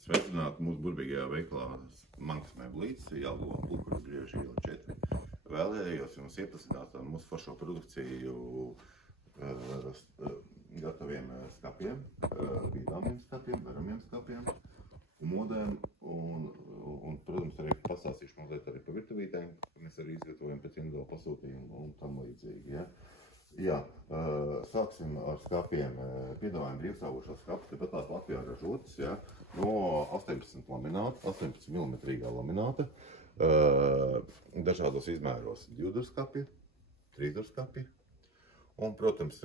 Sveicināti mūsu burvīgajā veikalā Mankas Meblītes, Jelgava Pulkuru Grieža iela 4. Vēlējos jums iepazīstināt ar mūsu foršo produkciju gataviem skapiem, bīdāmiem skapiem, veramiem skapiem, modēm un, protams, arī pastāstīšu mazliet arī par virtuvītēm, ko mēs arī izgatavojam pēc individuāla pasūtījuma un tam līdzīgi. Ja? Jā, sāksim ar skapiem. Piedāvājam brīvstāvošos skapus, tepat Latvijā ražotas, ja? No 18 lamināta, 18 mm lamināta, dažādos izmēros 2 skapi, 3 skapi. Un, protams,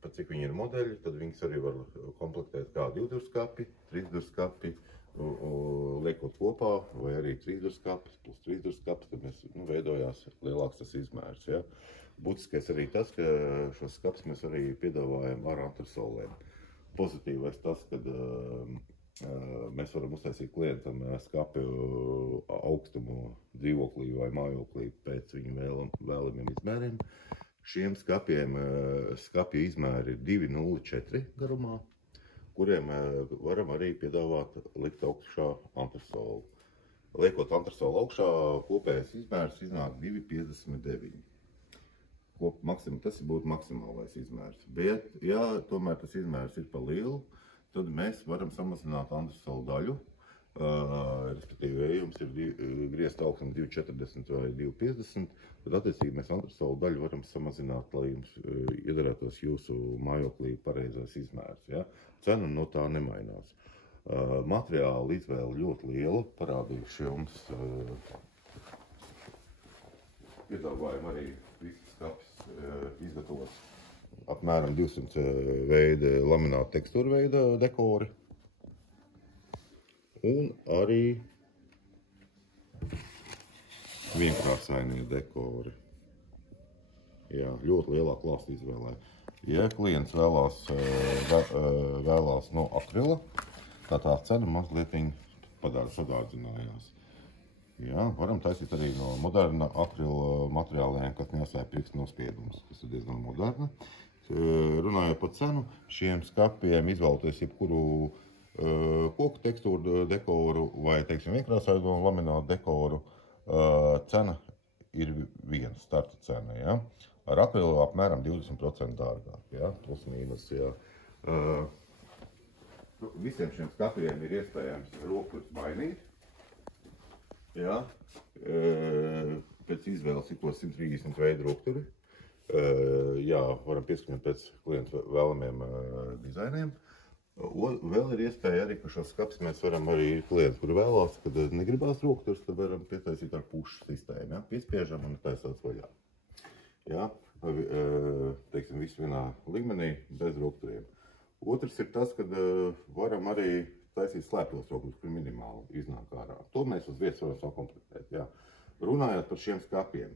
pat cik viņi ir modeļi, tad viņas arī var komplektēt kā 2 skapi, 3 skapi, liekot kopā, vai arī 3 skapis plus 3 skapis, tad mēs veidojās lielāks tas izmērs. Ja? Būtiskais arī tas, ka šos skapus mēs arī piedāvājam ar antresolēm. Pozitīvais tas, ka mēs varam uztaisīt klientam skapi augstumu dzīvoklī vai mājoklī pēc viņu vēlamiem izmēriem. Šiem skapiem skapja izmēri ir 2,04 garumā, kuriem varam arī piedāvāt likt augšā antresolu. Liekot antresolu augšā, kopējais izmērs iznāk 2,59. Tas būtu maksimālais izmērs. Bet, ja tomēr tas izmērs ir pa lielu, tad mēs varam samazināt antresolu daļu. Respektīvi, ja jums ir griezta augstuma 2,40 vai 2,50, tad attiecīgi mēs antresolu daļu varam samazināt, lai jums iedarētos jūsu mājoklī pareizais izmērs. Ja? Cena no tā nemainās. Materiāla izvēle ļoti liela, parādījuši jums. Piedāvājam arī visas skapis izgatavos apmēram 200 veida lamināta tekstūra veida dekori. Un arī vienkrāsainie dekori. Jā, ļoti lielā klāsta izvēlē. Ja klients vēlās no akrila, tā cena mazliet sadārdzinājās. Jā, varam taisīt arī no moderna akrila materiāliem, kas nesāja pirkstu nospiedumus. Tas ir diezgan moderna. Runājot par cenu, šiem skapiem izvēloties jebkuru koku tekstūru dekoru vai, teiksim, vienkrāsaino laminātu dekoru, cena ir viena starta cena, ja? Ar akrilu apmēram 20% dārgāk, ja? Plus mīnus, ja? Visiem šiem skapiem ir iespējams rokturus mainīt, ja? Pēc izvēles ir 130 veidu rokturi, jā, varam pieskaņot pēc klientu vēlamiem dizainiem. Vēl ir iespēja arī, ka šos skapus mēs varam arī klientu, kuri vēlās, kad negribās rokturus, tad varam pietaisīt ar pušu sistēmu, ja? Piespiežam un taisāts vaļā. Ja? Teiksim, visu vienā līmenī, bez rokturiem. Otrs ir tas, kad varam arī taisīt slēptos rokturus, kur minimāli iznāk ārā. To mēs uz vietas varam sakomplektēt. Ja? Runājot par šiem skapiem.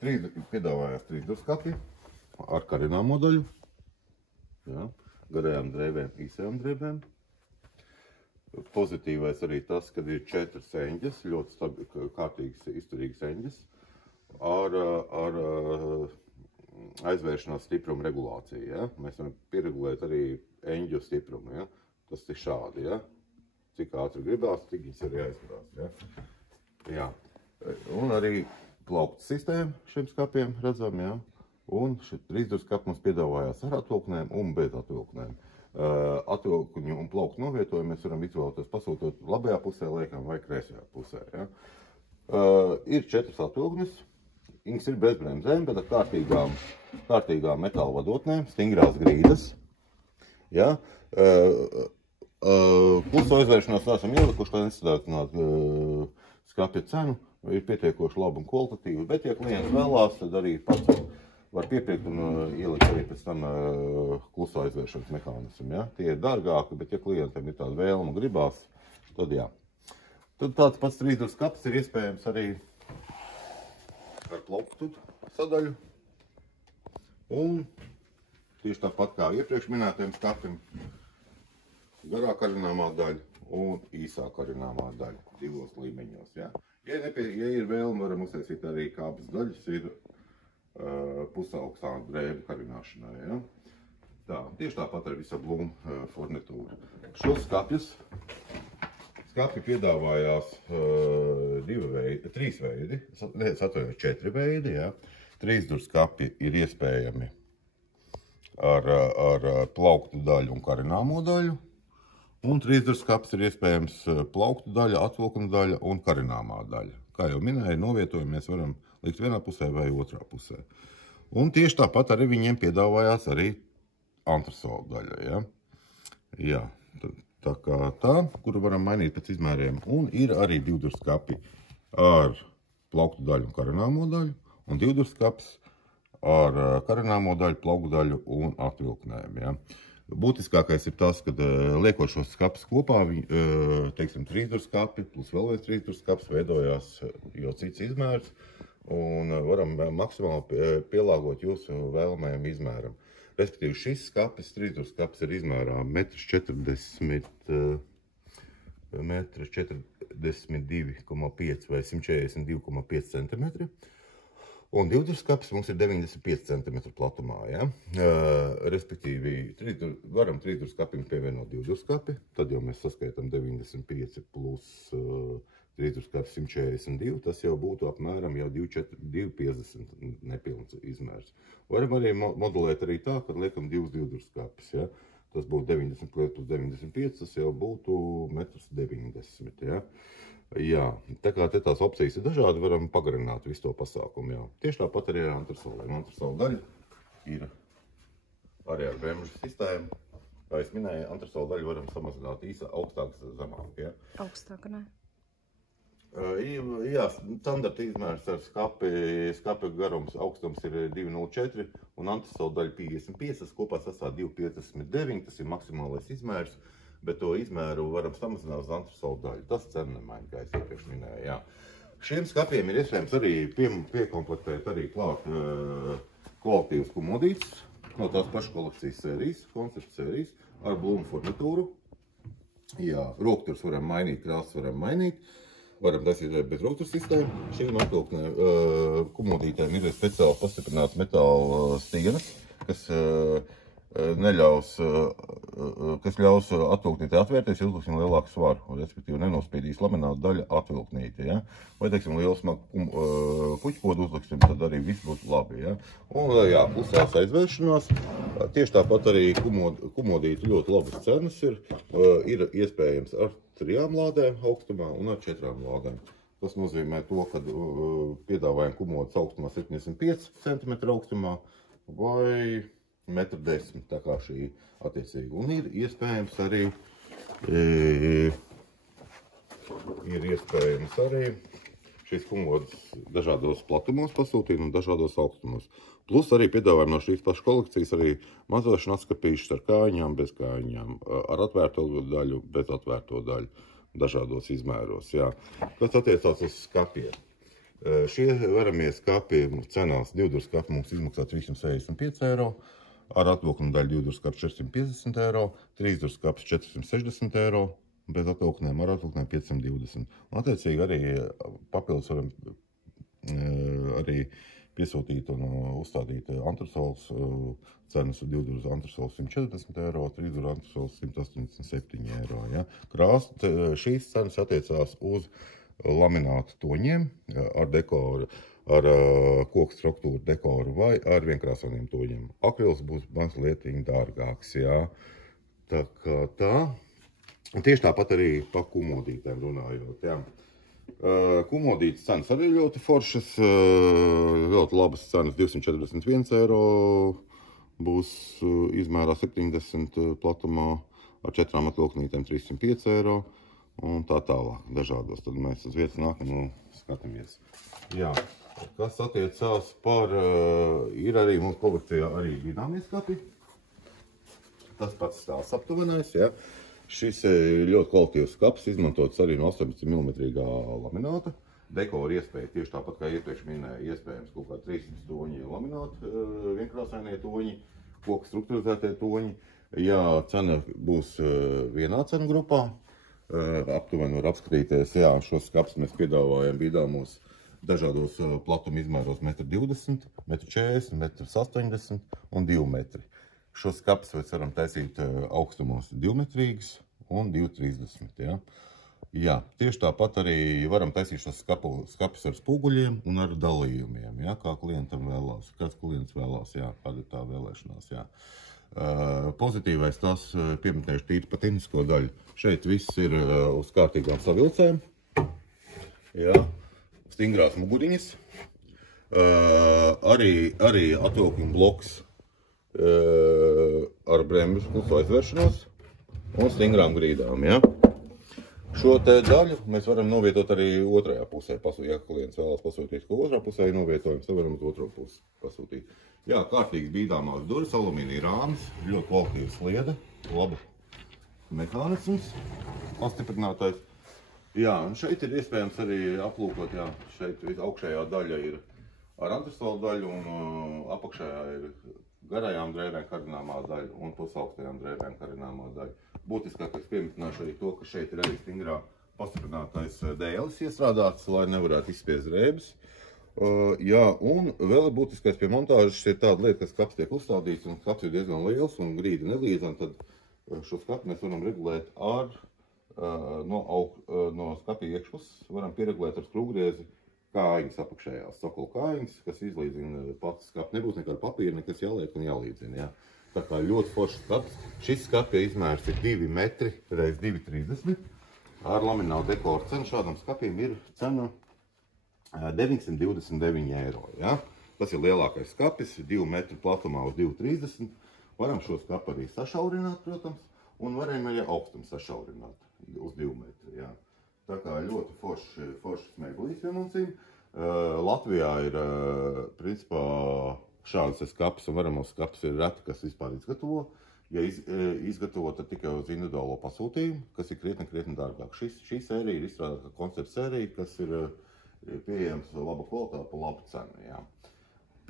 Piedāvājās 3 skapi ar karināmo daļu. Ja, garajām drēbēm, īsajām drēbēm. Pozitīvais arī tas, ka ir 4 eņģes, ļoti kārtīgas, izturīgas eņģes ar aizvēršanās stipruma regulāciju. Ja? Mēs varam pieregulēt arī eņģu stiprumu. Ja? Tas ir šādi. Ja? Cik ātri gribās, tik viņas arī aizvarās. Ja? Jā. Un arī plauktas sistēma šiem skapiem redzam. Ja? Un 3 skapi mums piedāvājās ar atvilknēm un bez atvilknēm. Atvilkņu un plauktu novietojumu mēs varam izvēlēties pasūtot labajā pusē liekam vai kreisajā pusē. Ja? Ir 4 atvilknes, viņas ir bez bremzēm, bet ar kārtīgām metāla vadotnēm, stingrās grīdas. Ja? Kluso aizvēršanās esam ielikuši, lai nesadārdzinātu skapja cenu, ir pietiekoši labi un kvalitatīvi, bet ja klients vēlās, tad arī pats var piepirkt un ielikt arī pēc tam kluso aizvēršanas mehānismu. Ja? Tie ir dārgāki, bet ja klientam ir tāda vēlme un gribās, tad jā. Tad tāds pats 3 skapis ir iespējams arī ar plauktu sadaļu. Un tieši tāpat kā iepriekš minētajiem skapim, garā karināmā daļa un īsā karināmā daļa 2 līmeņos. Ja? Ja ir vēlme, varam uztaisīt arī kāpes daļas, ir pusaugstā drēbu karināšanai. Ja? Tā, tieši tāpat ar visu Blūm furnitūru. Šos skapjus piedāvājās trīs veidi, atvainojos, 4 veidi, jā. 3 skapji ir iespējami ar plauktu daļu un karināmo daļu, un 3 skapis ir iespējams plauktu daļa, atvilkuma daļa un karināmā daļa. Kā jau minēju, novietojumu mēs varam likt vienā pusē vai otrā pusē. Un tieši tāpat arī viņiem piedāvājās arī antresola daļa, ja? Jā, tā kā tā, kuru varam mainīt pēc izmēriem. Un ir arī 2 skapi ar plauktu daļu un karināmo daļu, un 2 skapis ar karināmo daļu, plauktu daļu un atvilknēm, ja? Būtiskākais ir tas, kad liekot šos skapis kopā, teiksim, 3 skapi plus vēl viens 3 skapis veidojās jau cits izmērs, un varam maksimāli pielāgot jūsu vēlamajam izmēram. Respektīvi, šis skapis, 3 skapis ir izmērā 1,42,5 vai 142,5 cm. Un 2 skapis mums ir 95 cm platumā, ja? Respektīvi, varam 3 skapim pievienot 2 skapi, tad jau mēs saskaitam 95 plus 3 skapis 142, tas jau būtu apmēram jau 250 nepilns izmērs. Varam arī modelēt arī tā, kad liekam 2 skapis, ja? Tas būtu 90 plus 95, tas jau būtu 1,90 m, ja? Jā, tā kā te tās opcijas ir dažādi, varam pagarināt visu to pasākumu, jā. Tieši tāpat arī ar antresoliem. Antresola daļa ir arī ar bremžu sistēmu. Kā es minēju, antresola daļu varam samazināt īsa, augstāks, zemāk, ja? Augstāk, ne? Jā, standarta izmērs ar skapi garums augstums ir 2,04 un antresola daļa 55, tas kopā sastāv 2,59, tas ir maksimālais izmērs, bet to izmēru varam samazināt uz antresola daļu. Tas cena nemaina, kā es iepriekš minēju, jā. Šiem skapiem ir iespējams arī piekomplektēt arī klāt kvalitīvas komodītes no tās pašas kolekcijas sērijas, koncepta sērijas ar Blūm furnitūru. Jā, rokturs varam mainīt, krāsas varam mainīt. Varam taisīt bez rokturu sistēmu. Šīm komodītēm ir speciāli pastiprināts metāla stienas, kas ļaus atvilknītē atvērties, ja uzliksim lielāku svaru, respektīvi nenospīdīs lamināta daļa atvilknīte, ja? Vai, teiksim, lielu smagu puķkodu uzliksim, tad arī viss būs labi, ja? Un, jā, klusās aizvēršanās. Tieši tāpat arī komodīti ļoti labas cenas ir iespējams ar 3 lādēm augstumā un ar 4 lādēm. Tas nozīmē to, ka piedāvājam komodas augstumā 75 cm augstumā vai 1,10 m, tā kā šī attiecīgi. Un ir iespējams arī šīs komodas dažādos platumos pasūtīt un dažādos augstumos. Plus arī piedāvājam no šīs pašas kolekcijas arī mazošana atskapīšas ar kājiņām, bez kājiņām, ar atvērto daļu, bez atvērto daļu, dažādos izmēros, jā. Kas attiecās uz skapiem? Šie varamie skapi cenās 2 skapi mums izmaksā 365 eiro, ar atvilkuma daļu 2 skapi 450 eiro, 3 skapi 460 eiro, bez atvilknēm, ar atvilknēm 520. Un attiecīgi arī papildus varam arī piesūtīt un uzstādīt antresols cenas 2 antresols 140 eiro, 3 antresols 187 eiro. Ja? Šīs cenas attiecās uz laminātu toņiem ar dekoru, ar koku struktūru dekoru vai ar vienkrāsoniem toņiem. Akrils būs mazliet dārgāks, jā. Tā kā tā. Un tieši tāpat arī pa komodītēm runājot, jā. Komodītes cenas arī ļoti foršas, ļoti labas cenas 241 eiro, būs izmērā 70 platumā, ar 4 atvilknītēm 305 eiro un tā tālāk dažādos. Tad mēs uz vietas nākam un skatāmies. Jā, kas attiecās par, ir arī mūsu kolekcijā arī dināmie skapi. Tas pats stāsts aptuvenais, jā. Šis ļoti kvalitīvs skapis, izmantots arī no 18 mm lamināta. Dekora iespēja tieši tāpat kā iepriekš minēja, iespējams kaut kā 300 toņi lamināti, vienkrāsainie toņi, koka strukturizētie toņi. Jā, cena būs vienā cenu grupā. Aptuveni var apskatīties, jā, šos skapis mēs piedāvājam bīdāmos dažādos platuma izmēros 1,20 m, 1,40 m, 1,80 m un 2 metri. Šos skapus mēs varam taisīt augstumos 2-metrīgus un 2,30. Ja? Jā, tieši tāpat arī varam taisīt šos skapus ar spoguļiem un ar dalījumiem, ja? Kā klientam vēlās. Kāds klients vēlās, jā, kāda ir tā vēlēšanās. Jā. Pozitīvais tas pieminēšu tīri pa tehnisko daļu. Šeit viss ir uz kārtīgām savilcēm. Jā, stingrās muguriņas. Arī atvilkuma bloks ar bremžu klusu aizvēršanos un stingrām grīdām, ja? Šo te daļu mēs varam novietot arī otrajā pusē. Ja klients vēlas pasūtīt, ko otrā pusē ir novietojums, tad varam uz otro pusi pasūtīt. Jā, kārtīgi bīdāmās durvis, alumīnija rāmis, ļoti kvalitīva sliede, laba mehānisms, pastiprinātais. Jā, un šeit ir iespējams arī aplūkot, jā, šeit augšējā daļa ir ar antresola daļu un apakšējā ir garajām drēbēm karināmā daļa un pusaugstajām drēbēm karināmā daļa. Būtiskākais pieminēšu arī to, ka šeit ir arī stingrā pastiprinātais dēlis iestrādāts, lai nevarētu izspiest drēbes. Jā, un vēl būtiskais pie montāžas ir tāda lieta, ka skaps tiek uzstādīts un skaps ir diezgan liels un grīdi nelīdzam, tad šo skapu mēs varam regulēt ar no skapja iekšpuses, varam pieregulēt ar skrūvgriezi kājiņas apakšējās, sokolu kājiņas, kas izlīdzina pats skapu. Nebūs nekāda papīra, nekas jāliek un jālīdzina. Jā. Tā kā ļoti foršs skaps. Šis skapja izmērs ir 2 metri reiz 2,30. Ar laminātu dekoru cenu šādam skapim ir cena 929 eiro. Ja? Tas ir lielākais skapis, 2 metru platumā uz 2,30. Varam šo skapu arī sašaurināt, protams, un varam arī augstumu sašaurināt uz 2 metru. Ja? Tā kā ļoti foršs smēglīs pie mums ir. Latvijā ir, principā, šādas skapis un varamos skapis ir reti, kas vispār izgatavo. Ja izgatavo, tad tikai uz individuālo pasūtījumu, kas ir krietni dārgāk. Šī sērija ir izstrādāta koncepta sērija, kas ir pieejams laba kvalitāte par labu cenu. Jā.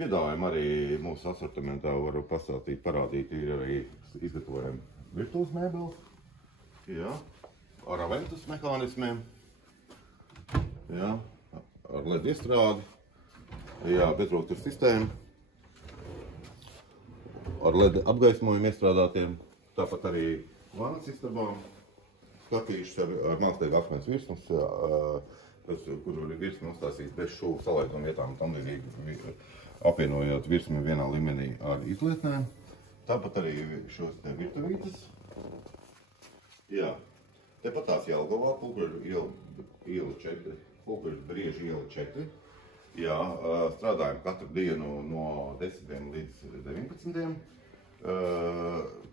Piedāvājumu arī mūsu asortimentā varu pastāstīt, parādīt, ir arī izgatavojami virtuves mēbeles. Jā. Ar aventus mehānismiem, jā, ar LED iestrādi, jā, bezroktuves sistēmu, ar LED apgaismojumu iestrādātiem, tāpat arī vānas istabām, skatījušas ar mākslīgu akmens virsmas, kur virsma uzstāsīs bez šūvu salaidumu vietām, tam līdzīgi apvienojot virsmu vienā līmenī ar izlietnēm, tāpat arī šos te virtuvītes, jā. Tepat tās Jelgavā, Pulkvežu iela 4, Pulkvežu briežu iela 4. Jā, strādājam katru dienu no 10 līdz 19.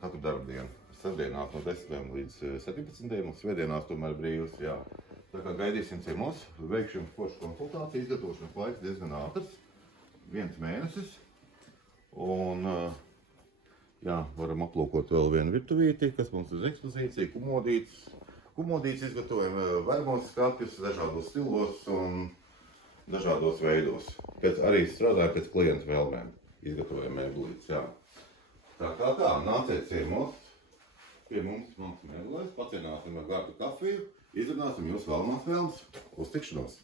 Katru darbu dienu. Sestdienās no 10 līdz 17. un svētdienās tomēr brīvs, jā. Tā kā gaidīsim ciemos, veikšu jums foršu konsultāciju, izgatavošanas laiks diezgan ātrs, 1 mēnesis. Un, jā, varam aplūkot vēl vienu virtuvīti, kas mums uz ekspozīciju, kumodītes. Kumodītes izgatavojam vermos skapjus dažādos stilos un dažādos veidos. Arī strādāja pēc klienta vēlmēm. Izgatavojam mēbelītes, jā. Tā kā tā, nāciet ciemos pie mums mēbelēs, pacienāsim ar gardu kafiju, izrunāsim jūs vēlamās vēlmes. Uz tikšanos!